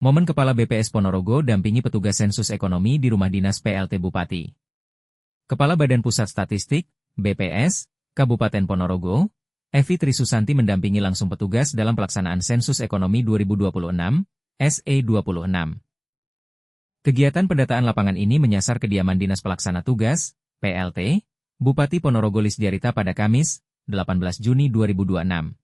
Momen Kepala BPS Ponorogo dampingi petugas sensus ekonomi di rumah dinas PLT Bupati. Kepala Badan Pusat Statistik, BPS, Kabupaten Ponorogo, Evi Trisusanti mendampingi langsung petugas dalam pelaksanaan sensus ekonomi 2026, SE26. Kegiatan pendataan lapangan ini menyasar kediaman Dinas Pelaksana Tugas, PLT, Bupati Ponorogo Lisdiarita pada Kamis, 18 Juni 2026.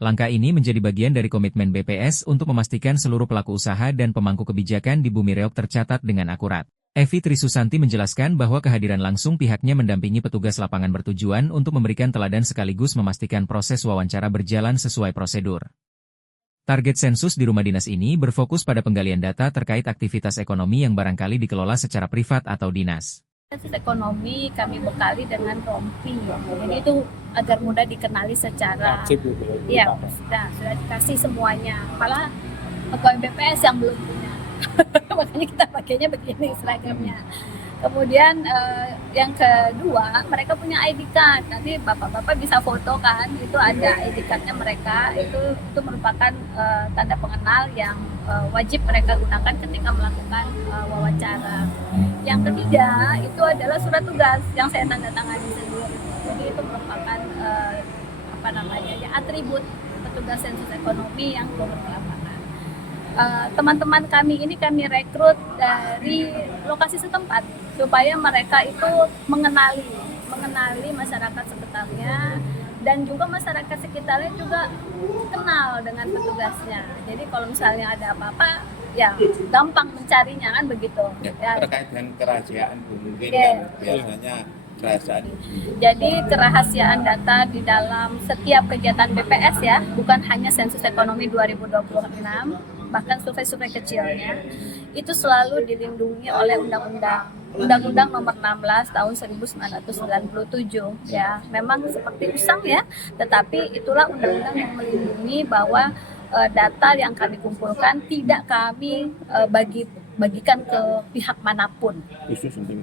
Langkah ini menjadi bagian dari komitmen BPS untuk memastikan seluruh pelaku usaha dan pemangku kebijakan di Bumi Reog tercatat dengan akurat. Evi Trisusanti menjelaskan bahwa kehadiran langsung pihaknya mendampingi petugas lapangan bertujuan untuk memberikan teladan sekaligus memastikan proses wawancara berjalan sesuai prosedur. Target sensus di rumah dinas ini berfokus pada penggalian data terkait aktivitas ekonomi yang barangkali dikelola secara privat atau dinas. Sensus ekonomi kami bekali dengan rompi, jadi itu agar mudah dikenali secara ya, sudah dikasih semuanya, malah pegawai BPS yang belum punya makanya kita pakainya begini seragamnya. Kemudian yang kedua, mereka punya ID card, nanti bapak-bapak bisa foto kan, itu ada ID cardnya mereka, itu merupakan tanda pengenal yang wajib mereka gunakan ketika melakukan wawancara. Yang ketiga, itu adalah surat tugas yang saya tanda tangani sendiri, jadi itu merupakan atribut petugas sensus ekonomi yang turun ke lapangan. Teman-teman kami ini kami rekrut dari lokasi setempat supaya mereka itu mengenali masyarakat sekitarnya dan juga masyarakat sekitarnya juga kenal dengan petugasnya. Jadi kalau misalnya ada apa-apa ya gampang mencarinya kan begitu. Ya. Terkait dengan kerahasiaan mungkin kan biasanya kerahasiaan. Jadi kerahasiaan data di dalam setiap kegiatan BPS ya, bukan hanya sensus ekonomi 2026, bahkan survei-survei kecilnya, itu selalu dilindungi oleh Undang-Undang Nomor 16 Tahun 1997 ya. Memang seperti usang ya, tetapi itulah undang-undang yang melindungi bahwa data yang kami kumpulkan tidak kami bagikan ke pihak manapun.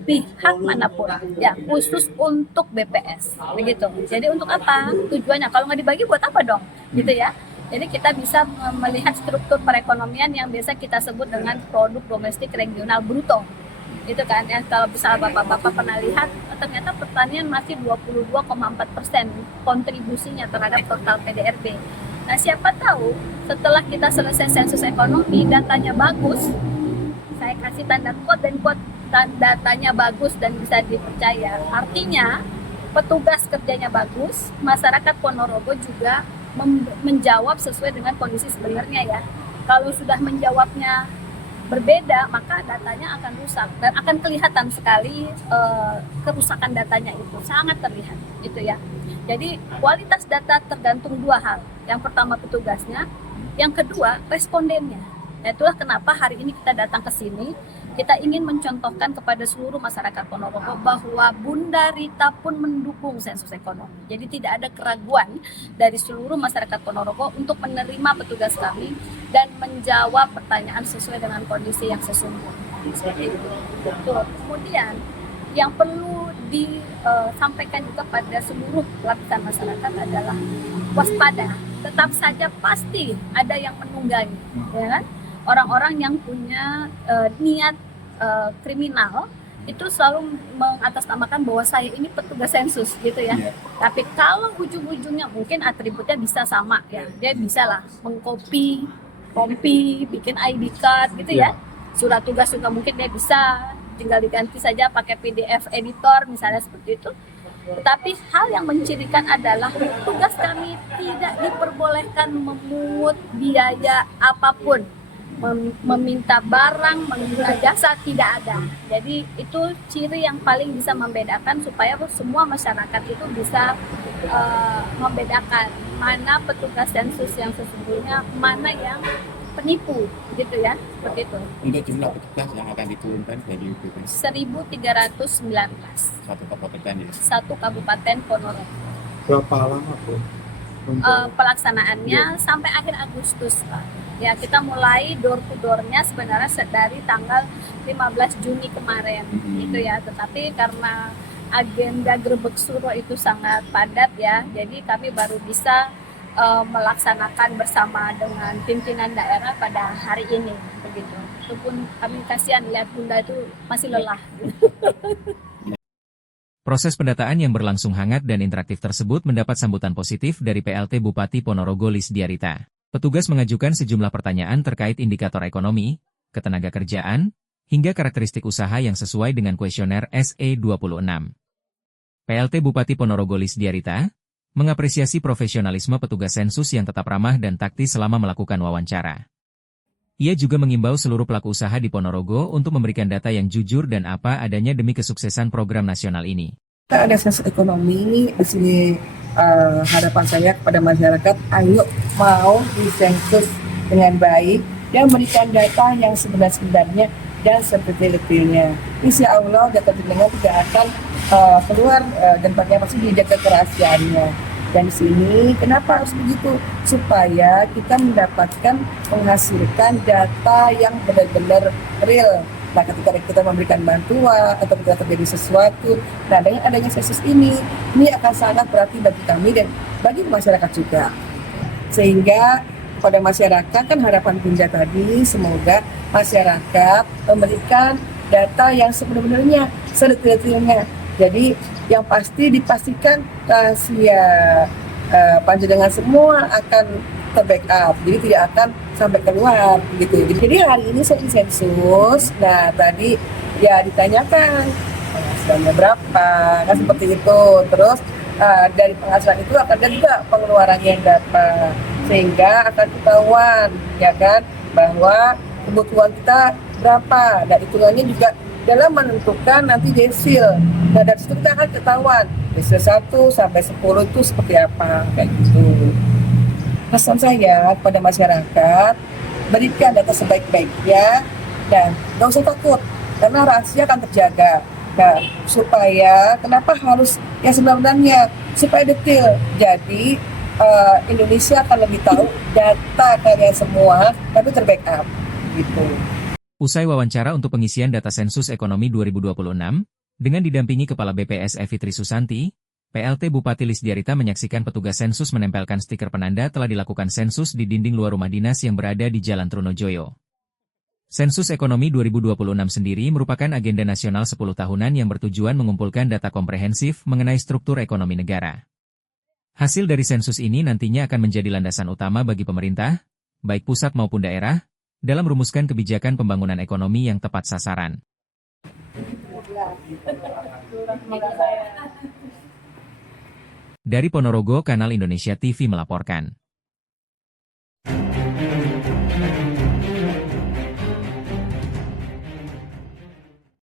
Pihak manapun ya, khusus untuk BPS begitu. Jadi untuk apa tujuannya? Kalau nggak dibagi buat apa dong? Gitu ya. Jadi kita bisa melihat struktur perekonomian yang biasa kita sebut dengan produk domestik regional bruto. Itu kan ya, kalau misalnya bapak-bapak pernah lihat, ternyata pertanian masih 22,4% kontribusinya terhadap total PDRB. Nah siapa tahu setelah kita selesai sensus ekonomi, datanya bagus, saya kasih tanda quote dan quote, datanya bagus dan bisa dipercaya. Artinya petugas kerjanya bagus, masyarakat Ponorogo juga menjawab sesuai dengan kondisi sebenarnya ya. Kalau sudah menjawabnya berbeda, maka datanya akan rusak dan akan kelihatan sekali kerusakan datanya itu sangat terlihat itu ya. Jadi kualitas data tergantung dua hal. Yang pertama petugasnya, yang kedua respondennya. Nah, itulah kenapa hari ini kita datang ke sini. Kita ingin mencontohkan kepada seluruh masyarakat Ponorogo bahwa Bunda Rita pun mendukung sensus ekonomi. Jadi tidak ada keraguan dari seluruh masyarakat Ponorogo untuk menerima petugas kami dan menjawab pertanyaan sesuai dengan kondisi yang sesungguhnya. Seperti itu. Kemudian yang perlu disampaikan juga pada seluruh lapisan masyarakat adalah waspada. Tetap saja pasti ada yang menunggangi, ya kan? Orang-orang yang punya niat kriminal itu selalu mengatasnamakan bahwa saya ini petugas sensus gitu ya. Tapi kalau ujung-ujungnya mungkin atributnya bisa sama ya, dia bisa lah mengcopy, bikin ID card gitu ya. Surat tugas juga mungkin dia bisa, tinggal diganti saja pakai PDF editor misalnya seperti itu. Tetapi hal yang mencirikan adalah tugas kami tidak diperbolehkan memungut biaya apapun. Meminta barang, meminta jasa, tidak ada. Jadi itu ciri yang paling bisa membedakan supaya semua masyarakat itu bisa membedakan mana petugas sensus yang sesungguhnya, mana yang penipu, gitu ya, seperti itu. Untuk jumlah petugas yang akan diturunkan dari BPS 1.319. Satu kabupaten ya? Satu kabupaten Ponorogo. Berapa lama Bu? Pelaksanaannya sampai akhir Agustus Pak. Ya kita mulai door to door-nya sebenarnya dari tanggal 15 Juni kemarin gitu ya, tetapi karena agenda Grebek Suro itu sangat padat ya, jadi kami baru bisa melaksanakan bersama dengan pimpinan daerah pada hari ini begitu. Itu pun kami kasihan lihat Bunda itu masih lelah. Proses pendataan yang berlangsung hangat dan interaktif tersebut mendapat sambutan positif dari PLT Bupati Ponorogo Lisdiarita. Petugas mengajukan sejumlah pertanyaan terkait indikator ekonomi, ketenagakerjaan, hingga karakteristik usaha yang sesuai dengan kuesioner SE26. PLT Bupati Ponorogo Lisdiarita mengapresiasi profesionalisme petugas sensus yang tetap ramah dan taktis selama melakukan wawancara. Ia juga mengimbau seluruh pelaku usaha di Ponorogo untuk memberikan data yang jujur dan apa adanya demi kesuksesan program nasional ini. Kita ada sensus ekonomi di sini. Harapan saya kepada masyarakat, ayo mau disensus dengan baik dan memberikan data yang sebenar-benarnya dan sedetil-detilnya. Insya Allah data jenengan tidak akan keluar dan pasti dijaga kerahasiaannya. Dan di sini kenapa harus begitu? Supaya kita mendapatkan menghasilkan data yang benar-benar real. Nah, ketika kita memberikan bantuan atau ketika terjadi sesuatu, nah dengan adanya sensus ini akan sangat berarti bagi kami dan bagi masyarakat juga. Sehingga pada masyarakat kan harapan Bunda tadi, semoga masyarakat memberikan data yang sebenarnya sedetil-detilnya. Jadi yang pasti dipastikan rahasia panjenengan semua akan terbackup, jadi tidak akan sampai keluar gitu. Jadi hari ini saya di sensus, nah tadi ya ditanyakan penghasilannya berapa, kan seperti itu. Terus dari penghasilan itu akan ada juga pengeluarannya yang dapat, sehingga akan ketahuan ya kan bahwa kebutuhan kita berapa, dan hitungannya juga dalam menentukan nanti desil. Nah dari situ kita akan ketahuan desil 1 sampai 10 itu seperti apa, kayak gitu. Pesan saya kepada masyarakat, berikan data sebaik-baiknya dan nggak usah takut karena rahasia akan terjaga. Nah, supaya kenapa harus yang sebenarnya supaya detail. Jadi Indonesia akan lebih tahu data kalian semua tapi terbackup gitu. Usai wawancara untuk pengisian data sensus ekonomi 2026, dengan didampingi Kepala BPS Evi Trisusanti, PLT Bupati Lisdiarita menyaksikan petugas sensus menempelkan stiker penanda telah dilakukan sensus di dinding luar rumah dinas yang berada di Jalan Trunojoyo. Sensus Ekonomi 2026 sendiri merupakan agenda nasional 10 tahunan yang bertujuan mengumpulkan data komprehensif mengenai struktur ekonomi negara. Hasil dari sensus ini nantinya akan menjadi landasan utama bagi pemerintah, baik pusat maupun daerah, dalam merumuskan kebijakan pembangunan ekonomi yang tepat sasaran. Dari Ponorogo, Kanal Indonesia TV melaporkan.